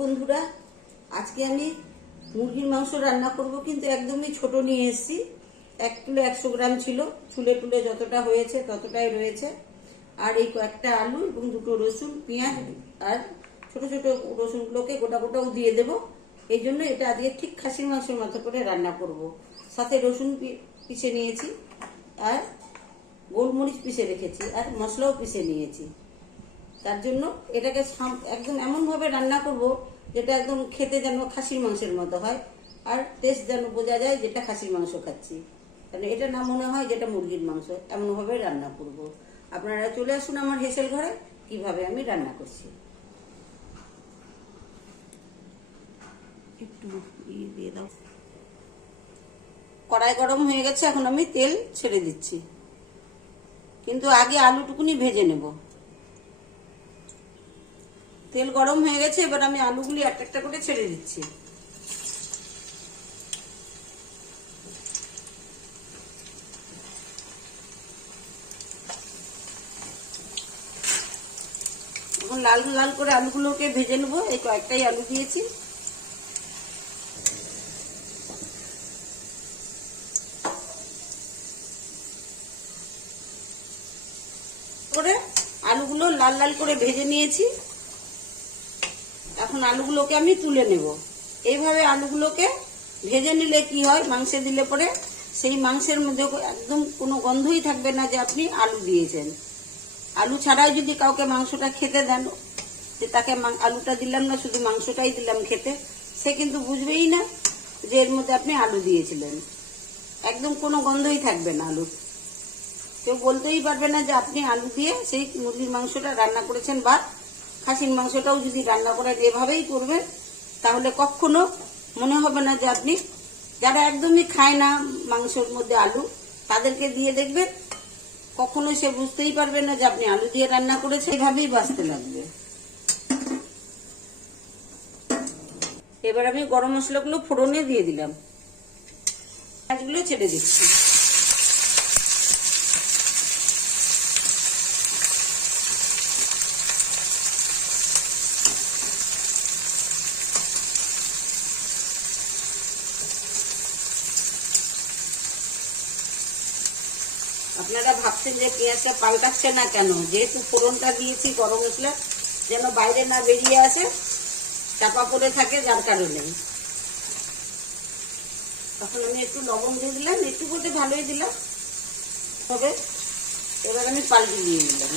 বন্ধুরা, আজকে আমি মুরগির মাংস রান্না করব, কিন্তু একদমই ছোট নিয়ে এসেছি। 1 কিলো 100 গ্রাম ছিল, চুলে টুলে যতটা হয়েছে ততটাই রয়েছে। আর এই কয়েকটা আলু এবং 2টো রসুন, পেঁয়াজ আর ছোট ছোট রসুনগুলোকে গোটা গোটাও দিয়ে দেবো। এই জন্য এটা আজকে ঠিক খাসির মাংসের মতো করে রান্না করব। সাথে রসুন পিষে নিয়েছি, আর গোলমরিচ পিষে রেখেছি, আর মশলাও পিষে নিয়েছি। তার জন্য এটাকে একদম এমনভাবে রান্না করব যেটা একদম খেতে যেন খাসির মাংসের মতো হয়, আর টেস্ট যেন বোঝা যায় যেটা খাসির মাংস খাচ্ছি, কারণ এটা না মনে হয় যেটা মুরগির মাংস। এমনভাবে রান্না করব। আপনারা চলে আসুন আমার হেসেল ঘরে, কিভাবে আমি রান্না করছি। একটু দিয়ে দাও। কড়াই গরম হয়ে গেছে, এখন আমি তেল ছেড়ে দিচ্ছি, কিন্তু আগে আলুটুকুনি ভেজে নেব। তেল গরম হয়ে গেছে, এবার আমি আলুগুলি একটা একটা করে ছেড়ে দিচ্ছি। এখন লাল লাল করে আলুগুলোকে ভেজে নেবো। এই কয়েকটাই আলু দিয়েছি। করে আলুগুলো লাল লাল করে ভেজে নিয়েছি। এখন আলুগুলোকে আমি তুলে নেব। এইভাবে আলুগুলোকে ভেজে নিলে কি হয়, মাংসে দিলে পরে সেই মাংসের মধ্যে একদম কোনো গন্ধই থাকবে না যে আপনি আলু দিয়েছেন। আলু ছাড়াই যদি কাউকে মাংসটা খেতে দেন, যে তাকে আলুটা দিলাম না, শুধু মাংসটাই দিলাম খেতে, সে কিন্তু বুঝবেই না যে এর মধ্যে আপনি আলু দিয়েছিলেন। একদম কোনো গন্ধই থাকবে না আলুর। কেউ বলতেই পারবে না যে আপনি আলু দিয়ে সেই মুরগির মাংসটা রান্না করেছেন। বা খাসির মাংসটাও যদি রান্না করেন এভাবেই করবেন, তাহলে কখনো মনে হবে না যে আপনি, যারা একদমই খায় না মাংসের মধ্যে আলু, তাদেরকে দিয়ে দেখবেন, কখনো সে বুঝতেই পারবে না যে আপনি আলু দিয়ে রান্না করেছেন। এভাবেই বাঁচতে লাগবে। এবার আমি গরম মশলাগুলো ফোড়নে দিয়ে দিলাম, পেঁয়াজগুলো ছেড়ে দিচ্ছি। আপনারা ভাবছেন যে পেঁয়াজটা পাল্টাচ্ছে না কেন, যেহেতু ফোড়নটা দিয়েছি গরম মশলা, যেন বাইরে না বেরিয়ে আসে, চাপা পড়ে থাকে, যার কারণে। তখন আমি একটু লবণ দিয়ে দিলাম, একটু বলতে ভালোই দিলাম। তবে এবার আমি পাল্টে দিয়ে দিলাম।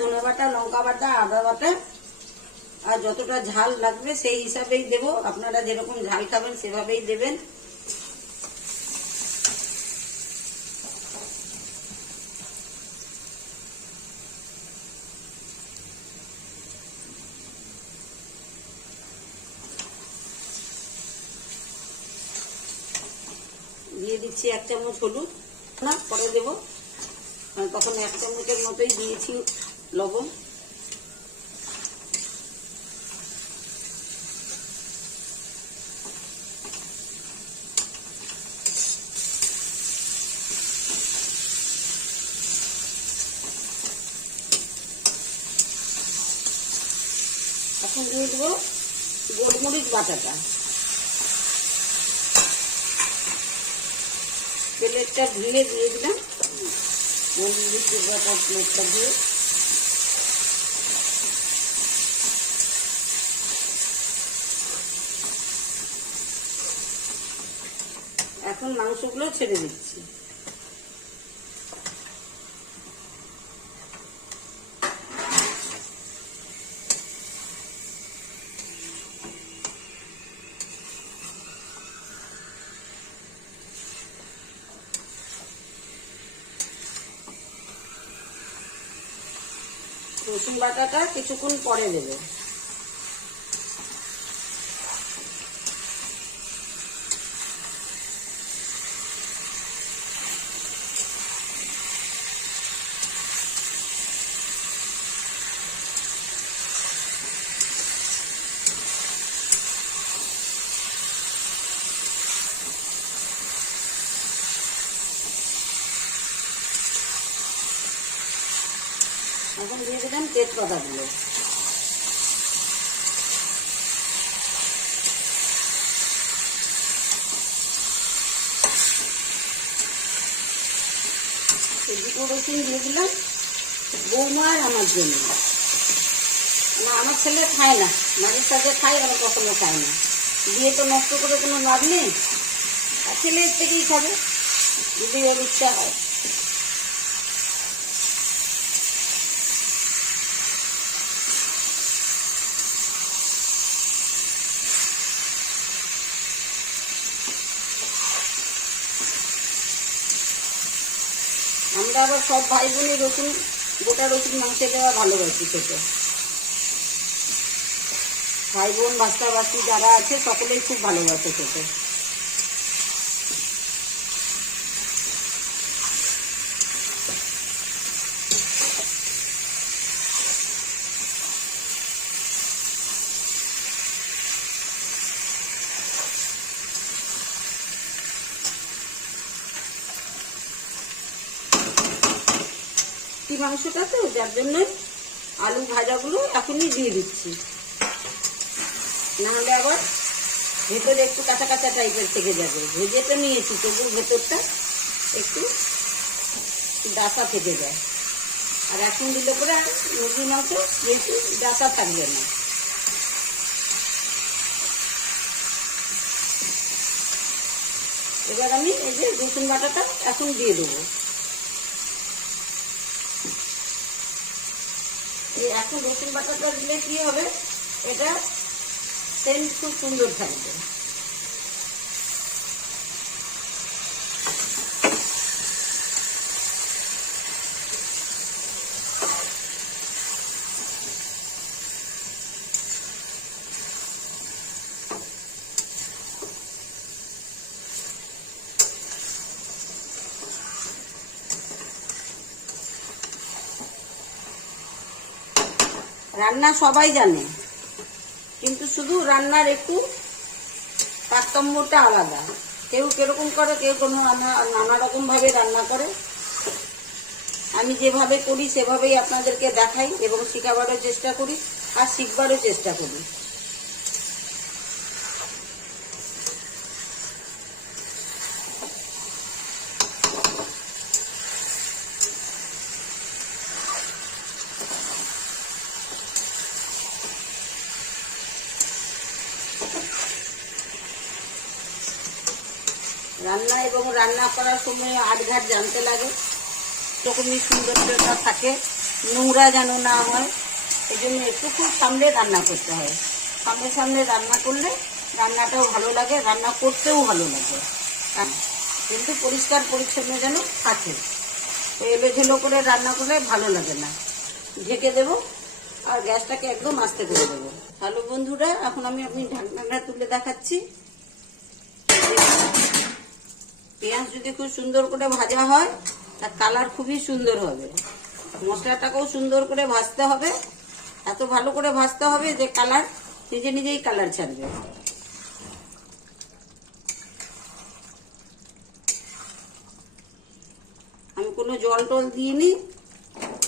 ধনে বাটা, লঙ্কা বাটা, আদা বাটা, আর যতটা ঝাল লাগবে সেই হিসাবেই দেব। আপনারা যেরকম ঝাল খাবেন সেভাবেই দেবেন। দিয়ে দিচ্ছি 1 চামচ হলুদ, না পরে দেবো, তখন 1 চামচের মতোই দিয়েছি লবণ। এখন দিয়ে দেবো গোলমরিচ বাটাটা। প্লেটটা ধুয়ে দিয়ে দিলাম, গোলমরিচ বাটা প্লেটটা দিয়ে। এখন মাংসগুলো ছেড়ে দিচ্ছি। রসুন বাটাটা কিছুক্ষণ পরে দেবে। দিয়ে দিলাম তেজপাতাগুলো। দুটো রসুন দিয়ে দিলাম বৌমা আর আমার জন্য। আমার ছেলে খায় না, মাঝে সাথে খায়, আমার কখনো খায় না। দিয়ে তো নষ্ট করে কোনো লাভ নেই, আর ছেলে এর থেকেই খাবে যদি ওর ইচ্ছা হয়। আমরা আবার সব ভাই বোনই রসুন, গোটা রসুন মাংসে দেওয়া ভালোবাসি খেতে। ভাই বোন বাস্তাবাসী যারা আছে সকলেই খুব ভালোবাসে খেতে। মাংসটা তো যার জন্য আলু ভাজাগুলো এখনই দিয়ে দিচ্ছি, নাহলে আবার ভেতরে একটু কাঁচা কাঁচা টাইপের থেকে যাবে। ভেজে তো নিয়েছি, তবু ভেতরটা একটু ডাসা থেকে যায়। আর এখন দিলে পরে মুরগি মাংস বেশি ডাসা থাকবে না। এবার আমি এই যে রসুন বাটাটা এখন দিয়ে দেবো। এখন রসুন বাটাটা দিলে কি হবে, এটা সেন্ট খুব সুন্দর থাকবে। রান্না সবাই জানে, কিন্তু শুধু রান্নার একটু তারতম্যটা আলাদা। কেউ কিরকম করে, কেউ কোনো নানা রকম ভাবে রান্না করে। আমি যেভাবে করি সেভাবেই আপনাদেরকে দেখাই এবং শেখাবারও চেষ্টা করি আর শিখবারও চেষ্টা করি। রান্না এবং রান্না করার সময় আটঘাট জানতে লাগে, তখনই সৌন্দর্যটা থাকে, নোংরা যেন না হয়। এই জন্য একটু খুব সামনে রান্না করতে হয়। সামনে সামনে রান্না করলে রান্নাটাও ভালো লাগে, রান্না করতেও ভালো লাগে, কিন্তু পরিষ্কার পরিচ্ছন্ন যেন থাকে। এলোঝেলো করে রান্না করলে ভালো লাগে না। ঢেকে দেবো আর গ্যাসটাকে একদম আস্তে করে দেবো। হ্যালো বন্ধুরা, এখন আমি ঢাকনাটা তুলে দেখাচ্ছি। পেঁয়াজ যদি খুব সুন্দর করে ভাজা হয় তার কালার খুবই সুন্দর হবে। মশলাটাকেও সুন্দর করে ভাজতে হবে, এত ভালো করে ভাজতে হবে যে কালার নিজে নিজেই কালার ছাড়বে। আমি কোনো জল টল দিইনি,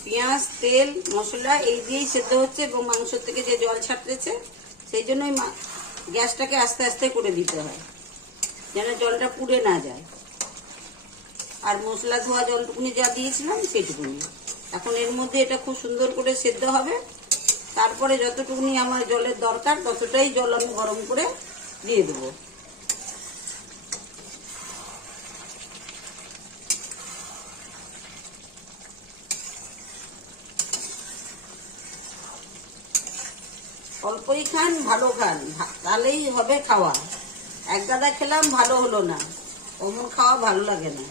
পেঁয়াজ তেল মশলা এই দিয়েই সেদ্ধ হচ্ছে এবং মাংস থেকে যে জল ছাড়তেছে সেই জন্যই গ্যাসটাকে আস্তে আস্তে করে দিতে হয়, যেন জলটা পুড়ে না যায়। আর মশলা ধোয়া জলটুকুনি যা দিয়েছিলাম সেটুকুনি। এখন এর মধ্যে এটা খুব সুন্দর করে সেদ্ধ হবে। তারপরে যতটুকুনি আমার জলের দরকার ততটাই জল আমি গরম করে দিয়ে দেবো। অল্পই খান, ভালো খান, তাহলেই হবে খাওয়া। এক গাদা খেলাম ভালো হলো না, অমন খাওয়া ভালো লাগে না।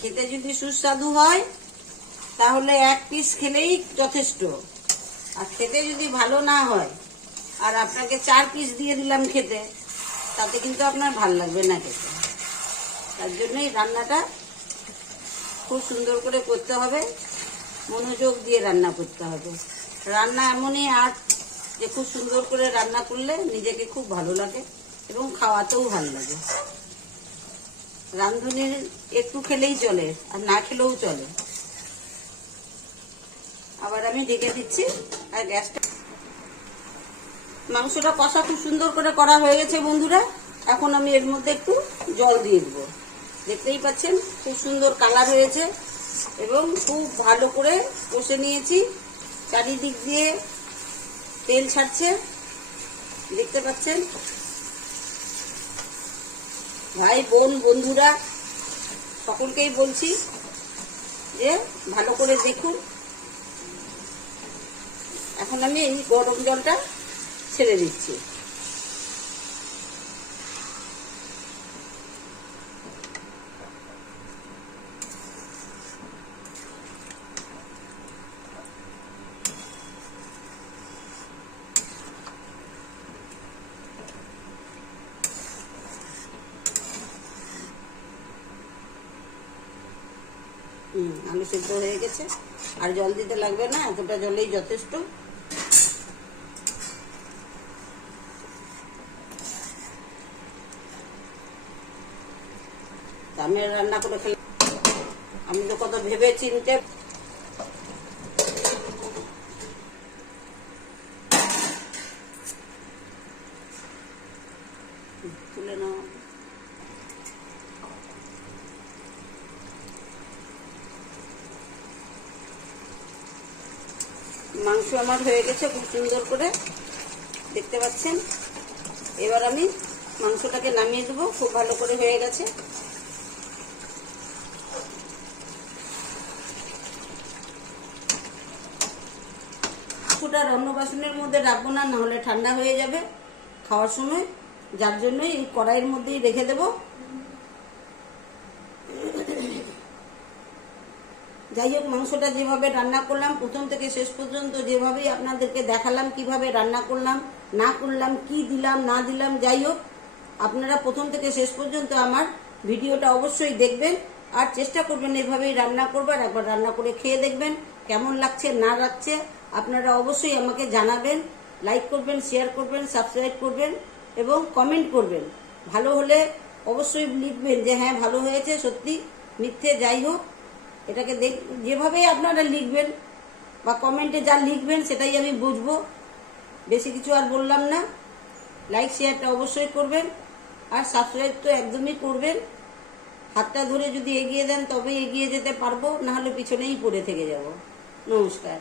খেতে যদি সুস্বাদু হয় তাহলে এক পিস খেলেই যথেষ্ট। আর খেতে যদি ভালো না হয় আর আপনাকে 4 পিস দিয়ে দিলাম খেতে, তাতে কিন্তু আপনার ভালো লাগবে না খেতে। তার জন্যই রান্নাটা খুব সুন্দর করে করতে হবে, মনোযোগ দিয়ে রান্না করতে হবে। রান্না এমনই আর্ট যে খুব সুন্দর করে রান্না করলে নিজেকে খুব ভালো লাগে এবং খাওয়াতেও ভালো লাগে। রাঁধুনি একটু খেলেই চলে, আর না খেলেও চলে। আবার আমি ঢেকে দিচ্ছি আর গ্যাসটা। মাংসটা কষা খুব সুন্দর করে করা হয়ে গেছে বন্ধুরা। এখন আমি এর মধ্যে একটু জল দিয়ে দেবো। দেখতেই পাচ্ছেন খুব সুন্দর কালার হয়েছে এবং খুব ভালো করে কষে নিয়েছি। চারিদিক দিয়ে তেল ছাড়ছে, দেখতে পাচ্ছেন। ভাই বোন বন্ধুরা সকলকেই বলছি যে ভালো করে দেখুন। এখন আমি এই গরম জলটা ছেড়ে দিচ্ছি। আলু সিদ্ধ হয়ে গেছে, আর জল দিতে লাগবে না, এতটা জলেই যথেষ্ট। আমি রান্না করে খেলাম, আমি তো কত ভেবে চিনতে। তুলে নাও। মাংস আমার হয়ে গেছে খুব সুন্দর করে, দেখতে পাচ্ছেন। এবার আমি মাংসটাকে নামিয়ে দেবো, খুব ভালো করে হয়ে গেছে। মাংসটা অন্য বাসনের মধ্যে রাখবো না, নাহলে ঠান্ডা হয়ে যাবে খাওয়ার সময়, যার জন্য এই কড়াইয়ের মধ্যেই রেখে দেবো। যাই হোক, মাংসটা যেভাবে রান্না করলাম প্রথম থেকে শেষ পর্যন্ত, যেভাবেই আপনাদেরকে দেখালাম কিভাবে রান্না করলাম না করলাম, কি দিলাম না দিলাম, যাই হোক আপনারা প্রথম থেকে শেষ পর্যন্ত আমার ভিডিওটা অবশ্যই দেখবেন আর চেষ্টা করবেন এভাবেই রান্না করবার। একবার রান্না করে খেয়ে দেখবেন কেমন লাগছে না লাগছে। আপনারা অবশ্যই আমাকে জানাবেন, লাইক করবেন, শেয়ার করবেন, সাবস্ক্রাইব করবেন এবং কমেন্ট করবেন। ভালো হলে অবশ্যই লিখবেন যে হ্যাঁ ভালো হয়েছে, সত্যি মিথ্যে যাই হোক এটাকে যেভাবেই আপনারা লিখবেন বা কমেন্টে যা লিখবেন সেটাই আমি বুঝবো। বেশি কিছু আর বললাম না। লাইক শেয়ারটা অবশ্যই করবেন আর সাবস্ক্রাইব তো একদমই করবেন। হাতটা ধরে যদি এগিয়ে দেন তবেই এগিয়ে যেতে পারবো, নাহলে পিছনেই পড়ে থেকে যাব। নমস্কার।